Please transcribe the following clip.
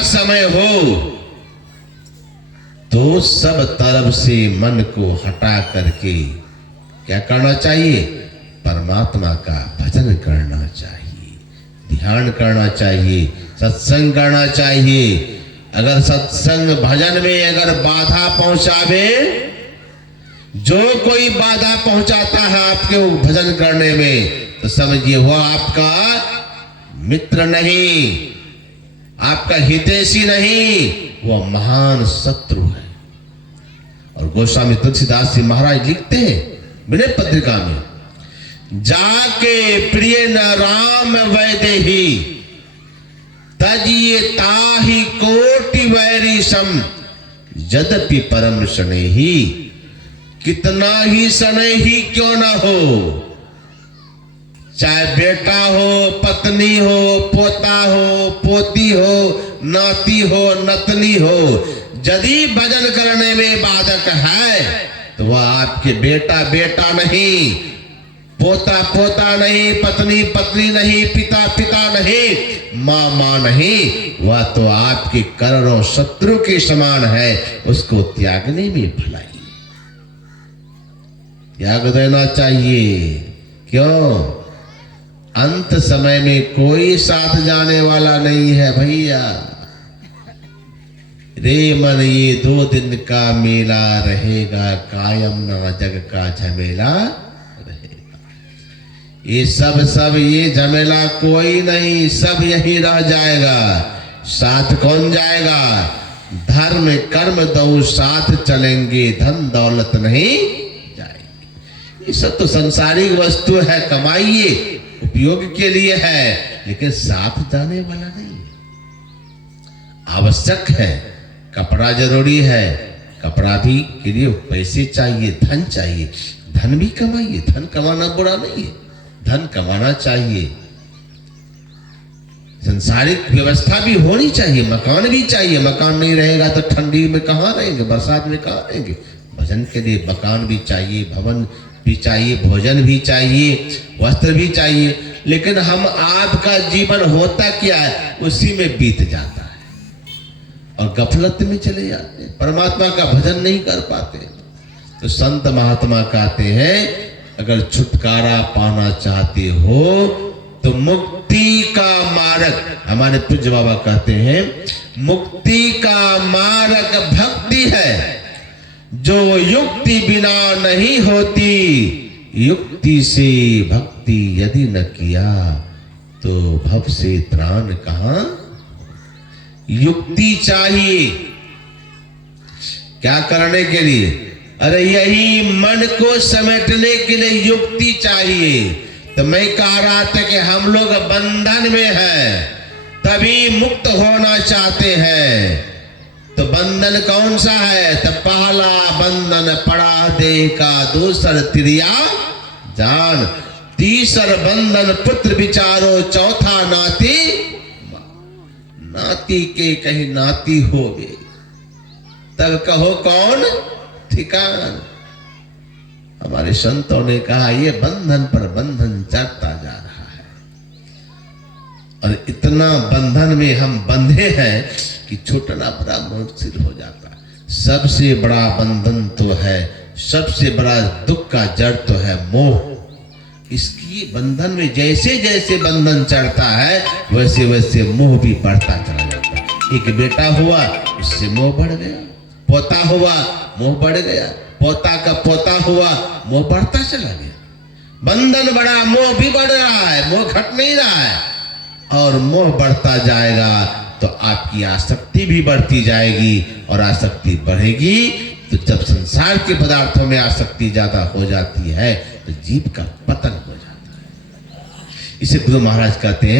का समय हो तो सब तरफ से मन को हटा करके क्या करना चाहिए? परमात्मा का भजन करना चाहिए, ध्यान करना चाहिए, सत्संग करना चाहिए। अगर सत्संग भजन में अगर बाधा पहुंचावे, जो कोई बाधा पहुंचाता है आपके भजन करने में, तो समझिए वो आपका मित्र नहीं, आपका हितैषी नहीं, वो महान शत्रु है। और गोस्वामी तुलसीदास जी महाराज लिखते हैं विनय पत्रिका में, जाके प्रिय न राम वैदेही तजिए ताहि कोटि वैरी सम यद्यपि परम शनैहि। कितना ही शनैहि क्यों ना हो, चाहे बेटा हो, पत्नी हो, पोता हो, पोती हो, नाती हो, नतनी हो, यदि भजन करने में बाधक है तो वह आपके बेटा बेटा नहीं, पोता पोता नहीं, पत्नी पत्नी नहीं, पिता पिता नहीं, माँ माँ नहीं, वह तो आपके करोड़ों शत्रु के समान है। उसको त्यागने में भलाई, त्याग देना चाहिए। क्यों? अंत समय में कोई साथ जाने वाला नहीं है भैया। रे मन ये 2 दिन का मेला रहेगा, कायम ना जग का झमेला रहेगा। ये सब ये झमेला कोई नहीं, सब यही रह जाएगा। साथ कौन जाएगा? धर्म कर्म दो साथ चलेंगे, धन दौलत नहीं जाएगी। ये सब तो संसारिक वस्तु है, कमाइए, उपयोग के लिए है, लेकिन साथ जाने वाला नहीं। आवश्यक है, कपड़ा जरूरी है, कपड़ा भी के लिए पैसे चाहिए, धन चाहिए, धन भी कमाइए, धन कमाना बुरा नहीं है, धन कमाना चाहिए। संसारिक व्यवस्था भी होनी चाहिए, मकान भी चाहिए। मकान नहीं रहेगा तो ठंडी में कहाँ रहेंगे, बरसात में कहाँ रहेंगे। भजन के लिए मकान भी चाहिए, भवन भी चाहिए, भोजन भी चाहिए, वस्त्र भी चाहिए। लेकिन हम आपका जीवन होता क्या है, उसी में बीत जाता है और गफलत में चले जाते हैं, परमात्मा का भजन नहीं कर पाते। तो संत महात्मा कहते हैं, अगर छुटकारा पाना चाहते हो तो मुक्ति का मार्ग, हमारे पूज्य बाबा कहते हैं, मुक्ति का मार्ग भक्ति है, जो युक्ति बिना नहीं होती। युक्ति से भक्ति यदि न किया तो भव से त्राण कहां। युक्ति चाहिए क्या करने के लिए? अरे यही मन को समेटने के लिए युक्ति चाहिए। तो मैं कह रहा था कि हम लोग बंधन में हैं, तभी मुक्त होना चाहते हैं। तो बंधन कौन सा है? तो पहला बंधन पड़ा देह का, दूसर त्रिया जान, तीसर बंधन पुत्र विचारो, चौथा नाती। नाती के कहीं नाती हो गए तब कहो कौन ठिकान। हमारे संतों ने कहा ये बंधन पर बंधन चढ़ता जा रहा है और इतना बंधन में हम बंधे हैं कि छूटना बड़ा मुश्किल हो जाता है। सबसे बड़ा बंधन तो है, सबसे बड़ा दुख का जड़ तो है मोह। इसकी बंधन में जैसे जैसे बंधन चढ़ता है वैसे वैसे मोह भी बढ़ता चला जाता है। एक बेटा हुआ उससे मोह बढ़ गया, पोता हुआ मोह बढ़ गया, पोता का पोता हुआ मोह बढ़ता चला गया। बंधन बड़ा, मोह भी बढ़ रहा है, मोह घट नहीं रहा है। और मोह बढ़ता जाएगा तो आपकी आसक्ति भी बढ़ती जाएगी और आसक्ति बढ़ेगी तो जब संसार के पदार्थों में आसक्ति ज्यादा हो जाती है तो जीव का पतन हो जाता है। इसे गुरु महाराज कहते हैं